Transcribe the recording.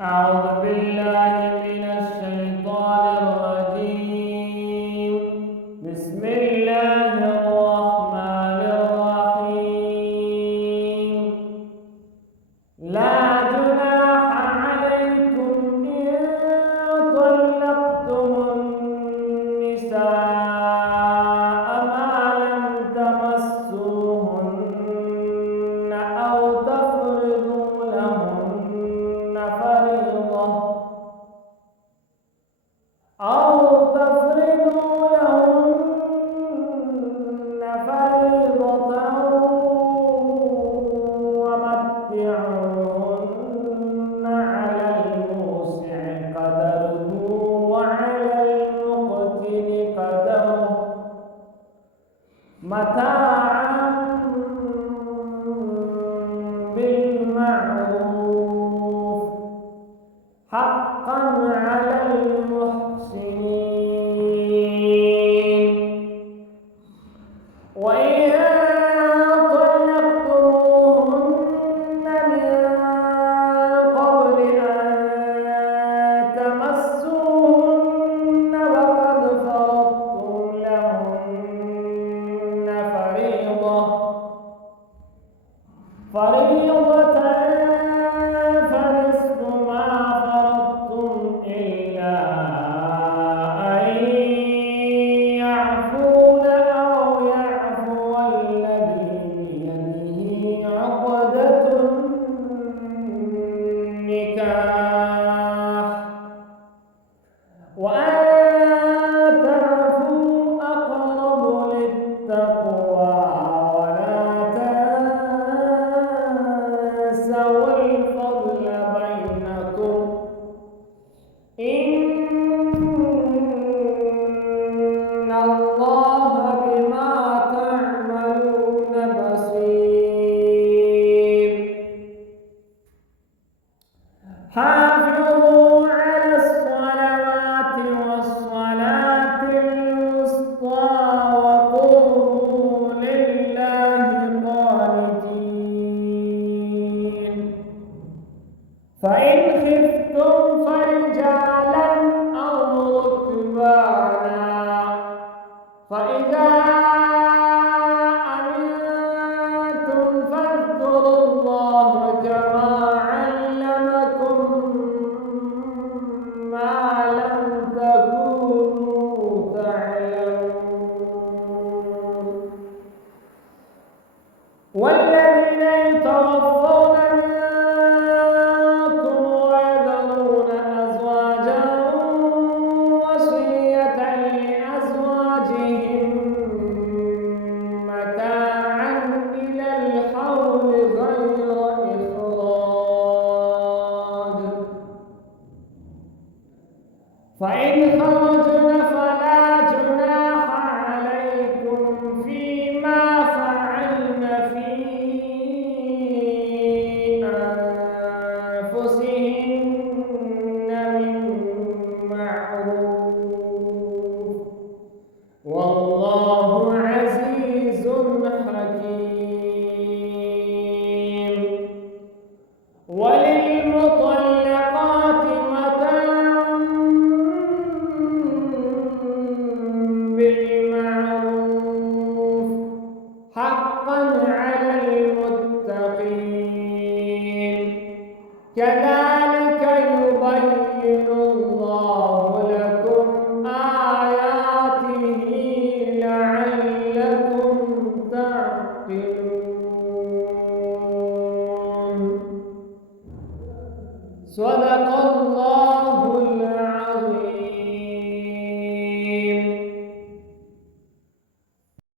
أعوذ بالله من الشيطان الرجيم. بسم الله الرحمن الرحيم. لا جناح عليكم إن طلقتم النساء ما لم تمسوهن أو تفرضوا لهن فريضة ومتعوهن على الموسع قدره وعلى المقتر قدره متاعا بالمعروف حقا على المحسنين. وإن طلقتموهن من قبل أن تمسوهن وقد فرضتم لهن فريضة فنصف ما فرضتم إلا أن يعفون أو يعفو الذي بيده عقدة النكاح وأن تعفوا أقرب للتقوى ولا تنسوا الفضل بينكم إن الله بما تعملون بصير. حافظوا على الصلوات والصلاة الوسطى وقوموا لله قانتين. فإن خفتم فرجالا أو ركبانا فإذا أمنتم فاذكروا الله كما علمكم ما لم تكونوا تعلمون. والذين يتوفون منكم ويذرون أزواجا وصية لأزواجهم متاعا إلى الحول غير إخراج فإن خرجن فلا جناح عليكم فيما فعلن في أنفسهن من معروف والله عزيز حكيم. وللمطلقات متاع بالمعروف حقا على المتقين. كذلك